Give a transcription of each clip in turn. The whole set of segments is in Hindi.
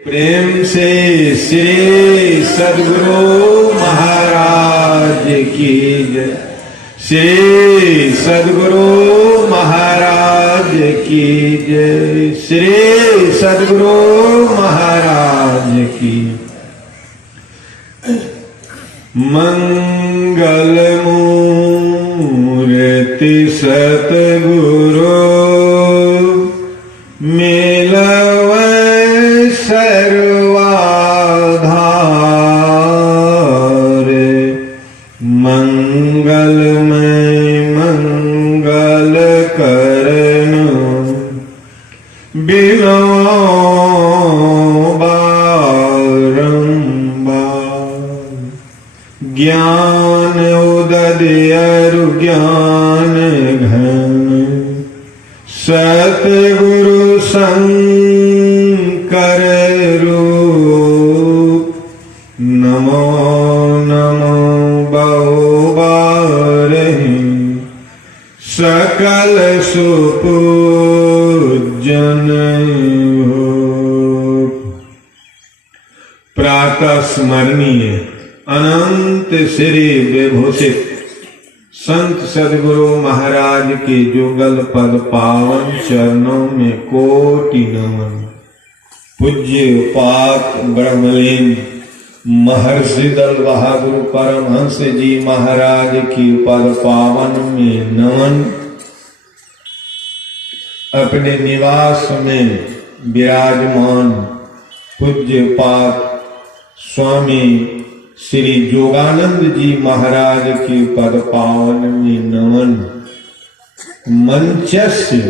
प्रेम से श्री सद्गुरु महाराज की जय। श्री सद्गुरु महाराज की जय। श्री सद्गुरु महाराज की। मंगल मूर्ति सतगुरु मिलव सर्वाधार। मंगलमय मंगल करन बिनो बारंबार। ज्ञान उदय अरु ज्ञान घन सतगुरु शंकर रूप। नमो नमो बहुबारहि सकल सुपूजन हो। प्रातः स्मरणीय अनंत श्री विभूषित संत सद्गुरु महाराज के जुगल पद पावन चरणों में कोटि नमन। पूज्य पाक ब्रह्मलीन महर्षि दल बहादुर परमहंस जी महाराज की पद पावन में नमन। अपने निवास में विराजमान पूज्य पाक स्वामी श्री जोगानंद जी महाराज के पद पावन में नमन। मंचस्य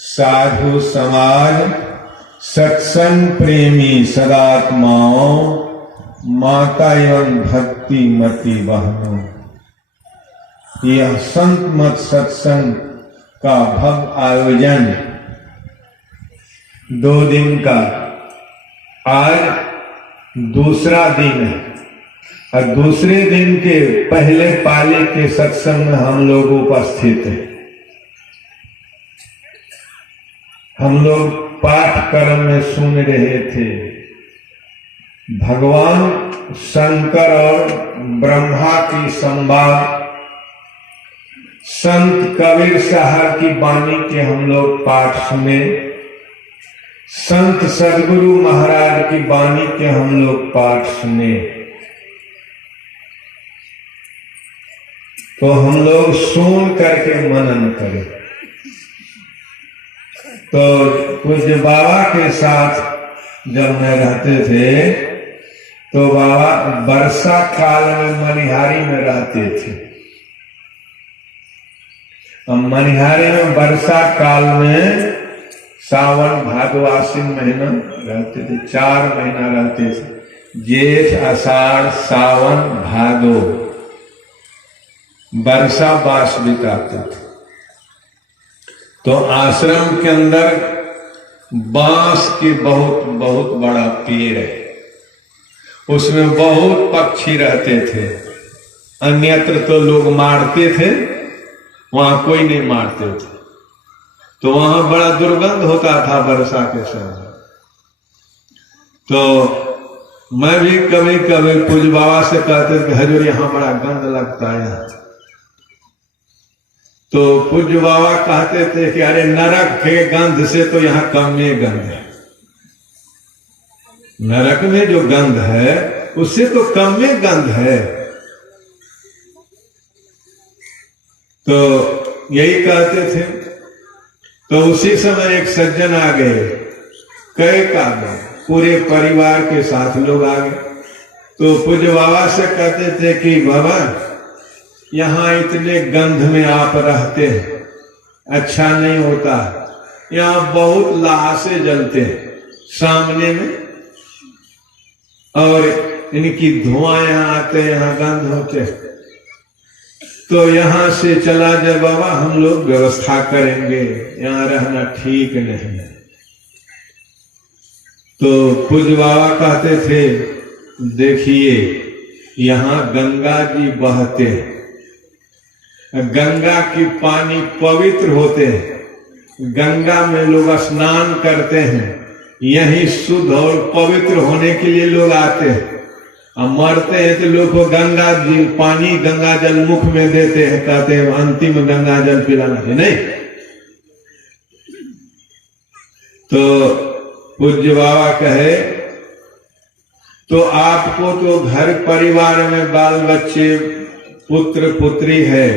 साधु समाज सत्संग प्रेमी सदात्माओं माता एवं भक्ति मती बहनों, यह संत मत सत्संग का भव्य आयोजन 2 दिन का आज दूसरा दिन है। और दूसरे दिन के पहले पाले के सत्संग में हम लोग उपस्थित हैं। हम लोग पाठक्रम में सुन रहे थे भगवान शंकर और ब्रह्मा की संवाद। संत कबीर साहब की वाणी के हम लोग पाठ सुने। संत सद्गुरु महाराज की वाणी के हम लोग पाठ सुने। तो हम लोग सुन करके मनन करें। तो पूज्य बाबा के साथ जब मैं रहते थे तो बाबा वर्षा काल में मनिहारी में रहते थे। मनिहारी में वर्षा काल में सावन भादो आश्विन महीना रहते थे। 4 महीना रहते थे, जेठ आषाढ़ सावन भादो। वर्षा बास बिताते थे। तो आश्रम के अंदर बांस के बहुत बहुत बड़ा पेड़ है, उसमें बहुत पक्षी रहते थे। अन्यत्र तो लोग मारते थे, वहां कोई नहीं मारते थे। तो वहां बड़ा दुर्गंध होता था वर्षा के समय। तो मैं भी कभी कभी पूज्य बाबा से कहते थे हजूर यहां बड़ा गंध लगता है। तो पूज्य बाबा कहते थे कि अरे नरक के गंध से तो यहाँ कम में गंध है। नरक में जो गंध है उससे तो कम में गंध है। तो यही कहते थे। तो उसी समय एक सज्जन आ गए, कई का गए, पूरे परिवार के साथ लोग आ गए। तो पूज्य बाबा से कहते थे कि बाबा यहाँ इतने गंध में आप रहते हैं, अच्छा नहीं होता। यहाँ बहुत लाशें जलते हैं सामने में, और इनकी धुआं यहाँ आते, यहाँ गंध होते। तो यहाँ से चला जाए बाबा, हम लोग व्यवस्था करेंगे, यहाँ रहना ठीक नहीं। तो पूज्य बाबा कहते थे देखिए यहाँ गंगा जी बहते हैं, गंगा की पानी पवित्र होते हैं, गंगा में लोग स्नान करते हैं, यही शुद्ध और पवित्र होने के लिए लोग आते हैं। अब मरते हैं तो लोग को गंगा जी पानी गंगा जल मुख में देते हैं, कहते हैं अंतिम गंगा जल पिलाना है, नहीं। तो पूज्य बाबा कहे तो आपको तो घर परिवार में बाल बच्चे पुत्र पुत्री है,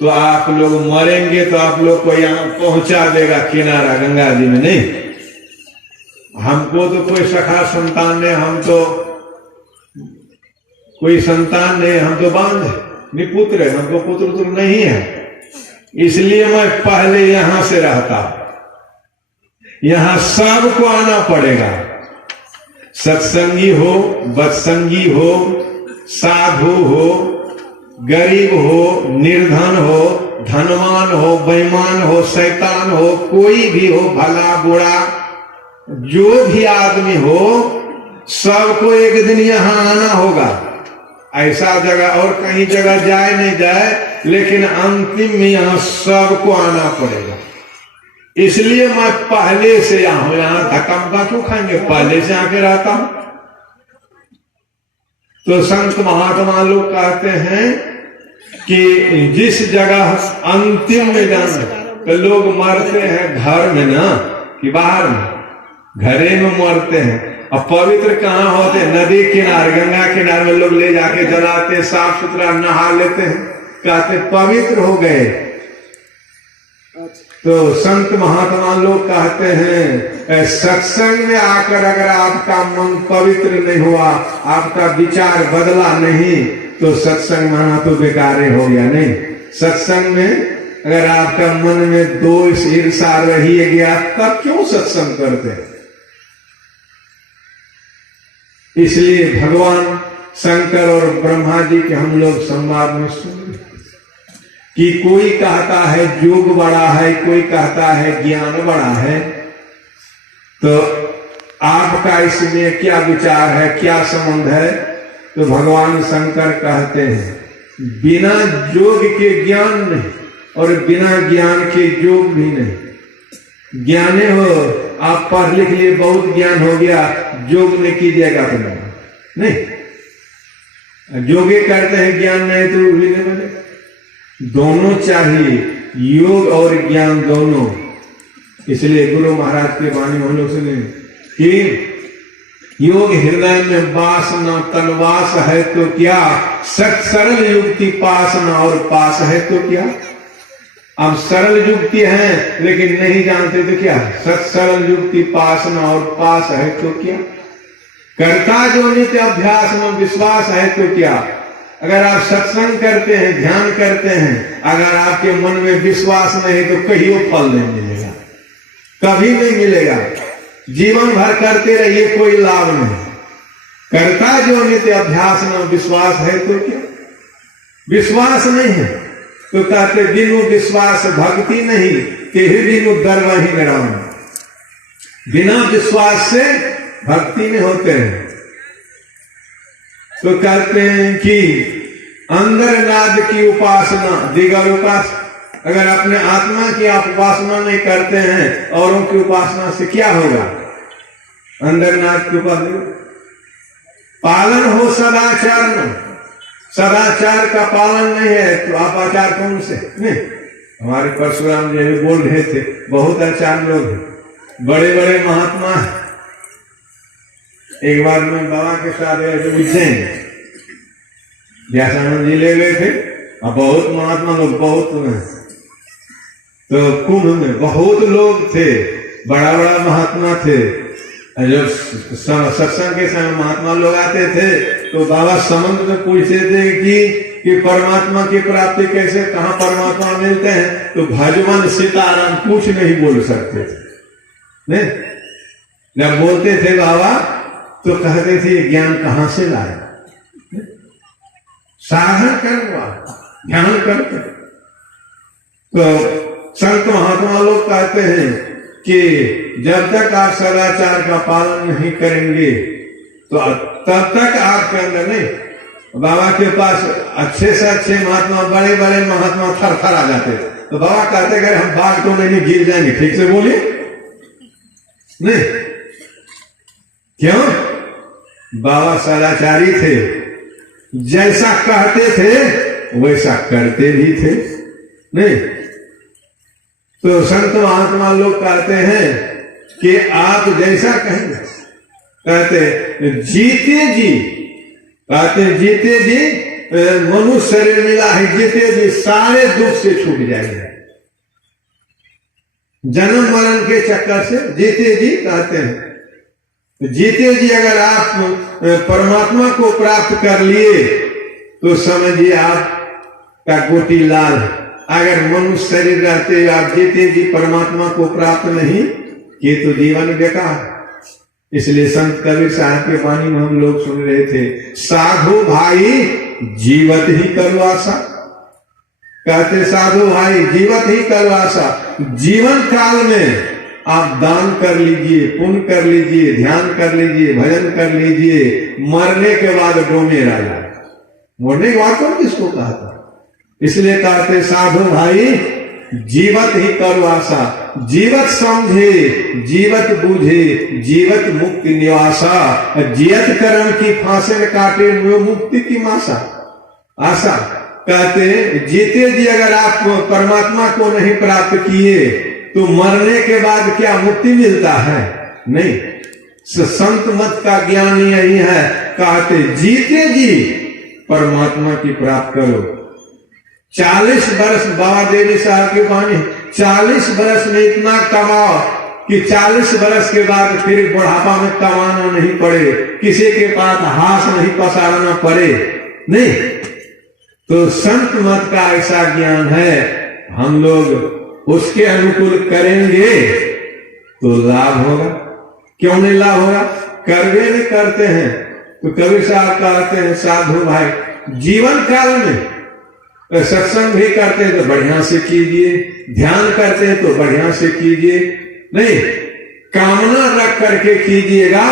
तो आप लोग मरेंगे तो आप लोग को यहाँ पहुंचा देगा किनारा गंगा जी में, नहीं। हमको तो कोई सखा संतान नहीं, हम तो कोई संतान नहीं, हम तो बांध निपुत्र है, हमको पुत्र नहीं है। इसलिए मैं पहले यहां से रहता, यहां सबको आना पड़ेगा। सत्संगी हो, बदसंगी हो, साधु हो, गरीब हो, निर्धन हो, धनवान हो, बेईमान हो, शैतान हो, कोई भी हो, भला बुरा जो भी आदमी हो, सबको एक दिन यहां आना होगा। ऐसा जगह और कहीं जगह जाए नहीं जाए, लेकिन अंतिम में यहां सबको आना पड़ेगा। इसलिए मैं पहले से यहां धक्का क्यों खाएंगे, पहले से आके रहता हूं। तो संत महात्मा लोग कहते हैं कि जिस जगह अंतिम में जाना, तो लोग मरते हैं घर में ना कि बाहर में, घरे में मरते हैं। अब पवित्र कहाँ होते हैं, नदी किनारे गंगा किनारे में लोग ले जाके जलाते, साफ सुथरा नहा लेते हैं, कहते पवित्र हो गए। तो संत महात्मा लोग कहते हैं सत्संग में आकर अगर आपका मन पवित्र नहीं हुआ, आपका विचार बदला नहीं, तो सत्संग माना तो बेकार हो गया, नहीं। सत्संग में अगर आपका मन में दोष ईर्षा रही गया, तब क्यों सत्संग करते हैं। इसलिए भगवान शंकर और ब्रह्मा जी के हम लोग संवाद में सुन कि कोई कहता है योग बड़ा है, कोई कहता है ज्ञान बड़ा है। तो आपका इसमें क्या विचार है, क्या संबंध है। तो भगवान शंकर कहते हैं बिना योग के ज्ञान नहीं और बिना ज्ञान के योग भी नहीं। ज्ञाने हो, आप पढ़ लिख लिए, बहुत ज्ञान हो गया, योग नहीं कीजिएगा तो नहीं। योगे करते हैं, ज्ञान नहीं तो भी नहीं बनेगा। दोनों चाहिए, योग और ज्ञान दोनों। इसलिए गुरु महाराज के वाणी हम लोग सुने कि योग हृदय में वासना तनवास है तो क्या, सत सरल युक्ति पासना और पास है तो क्या। अब सरल युक्ति है लेकिन नहीं जानते तो क्या, सत सरल युक्ति पासना और पास है तो क्या। कर्ता जो नित्य अभ्यास में विश्वास है तो क्या। अगर आप सत्संग करते हैं, ध्यान करते हैं, अगर आपके मन में विश्वास नहीं तो कहीं फल नहीं मिलेगा, कभी नहीं मिलेगा। जीवन भर करते रहिए, कोई लाभ नहीं। कर्ता जो नित्य अभ्यास में विश्वास है तो क्या। विश्वास नहीं है तो कहते बिनु विश्वास भक्ति नहीं, तेहि बिनु गर्व ही निराम। बिना विश्वास से भक्ति में होते हैं। तो कहते हैं कि अंदर नाद की उपासना दिगर उपासना। अगर अपने आत्मा की आप उपासना नहीं करते हैं, औरों की उपासना से क्या होगा। अंदर नाद की उपासना पालन हो सदाचार में, सदाचार का पालन नहीं है तो आप आचार कौन से नहीं। हमारे परशुराम जी भी बोल रहे थे, बहुत आचार लोग हैं, बड़े बड़े महात्मा हैं। एक बार मैं बाबा के साथ उज्जैन व्यासानंद जी ले गए थे, और बहुत महात्मा लोग बहुत हैं। तो कुंभ में बहुत लोग थे, बड़ा बड़ा महात्मा थे। जब सत्संग के समय महात्मा लोग आते थे तो बाबा संबंध में पूछते थे कि परमात्मा की प्राप्ति कैसे, कहाँ परमात्मा मिलते हैं। तो भजवन सीताराम कुछ नहीं बोल सकते थे, नहीं। जब बोलते थे बाबा तो कहते थे ज्ञान कहां से लाए, साधन करवा, ध्यान करते। तो संत महात्मा लोग कहते हैं कि जब तक आप सदाचार का पालन नहीं करेंगे तो तब तक आपके अंदर नहीं। बाबा के पास अच्छे से अच्छे महात्मा, बड़े बड़े महात्मा थर थर आ जाते। तो बाबा कहते अगर हम बाघ तो नहीं गिर जाएंगे, ठीक से बोलिए नहीं। क्यों? बाबा सदाचारी थे, जैसा कहते थे वैसा करते भी थे। नहीं तो संत महात्मा लोग कहते हैं कि आप जैसा कहेंगे, कहते जीते जी, कहते जीते जी मनुष्य शरीर मिला है, जीते जी सारे दुख से छूट जाएंगे। जन्म मरण के चक्कर से जीते जी कहते हैं। जीते जी अगर आप परमात्मा को प्राप्त कर लिए तो समझिए आप का गोटी लाल। अगर मनुष्य शरीर रहते आप जीते जी परमात्मा को प्राप्त नहीं किए तो जीवन बेकार। इसलिए संत कबीर साहब के वाणी में हम लोग सुन रहे थे, साधु भाई जीवत ही करो आशा। कहते साधु भाई जीवत ही करो आशा। जीवन काल में आप दान कर लीजिए, पुण्य कर लीजिए, ध्यान कर लीजिए, भजन कर लीजिए, मरने के बाद डोमे राजा। मरने के बाद कौन किसको कहा था? इसलिए कहते साधु भाई जीवत ही करो आशा। जीवत समझे, जीवत बूझे, जीवत मुक्ति निवासा। जियत कर्म की फांसे काटे मुक्ति की मासा आशा। कहते जीते जी अगर आप परमात्मा को नहीं प्राप्त किए तो मरने के बाद क्या मुक्ति मिलता है? नहीं। संत मत का ज्ञान यही है, कहते जीते जी परमात्मा की प्राप्त करो। 40 वर्ष बाबा देवी साहब की वाणी, 40 वर्ष में इतना कमाओ कि 40 वर्ष के बाद फिर बुढ़ापा में कमाना नहीं पड़े, किसी के पास हाथ नहीं पसारना पड़े। नहीं तो संत मत का ऐसा ज्ञान है, हम लोग उसके अनुकूल करेंगे तो लाभ होगा। क्यों नहीं लाभ होगा? करवे नहीं करते हैं तो कबीर साहब कहते हैं साधु भाई जीवन काल में सत्संग भी करते हैं तो बढ़िया से कीजिए, ध्यान करते हैं तो बढ़िया से कीजिए। नहीं कामना रख करके कीजिएगा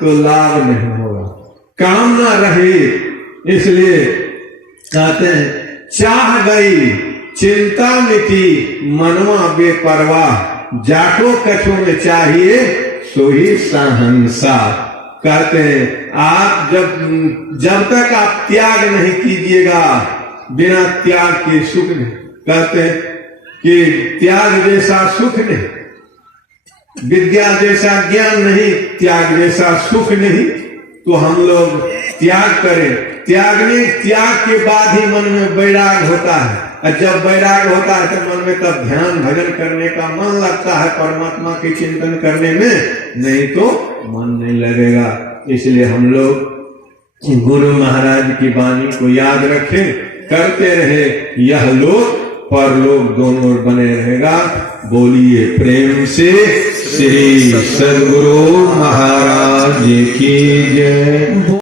तो लाभ नहीं होगा। कामना रही, इसलिए कहते हैं चाह गई चिंता मिटी मनवा बेपरवाह। जाको कछो में चाहिए सो ही सहंसा। कहते हैं आप जब तक आप त्याग नहीं कीजिएगा, बिना त्याग के सुख नहीं। कहते हैं कि त्याग जैसा सुख नहीं, विद्या जैसा ज्ञान नहीं, त्याग जैसा सुख नहीं। तो हम लोग त्याग करें। त्याग के बाद ही मन में वैराग होता है, और जब वैराग होता है तो मन में तब ध्यान भजन करने का मन लगता है, परमात्मा के चिंतन करने में। नहीं तो मन नहीं लगेगा। इसलिए हम लोग गुरु महाराज की वाणी को याद रखें, करते रहे, यह लोक परलोक दोनों बने रहेगा। बोलिए प्रेम से श्री सद्गुरु महाराज की जय।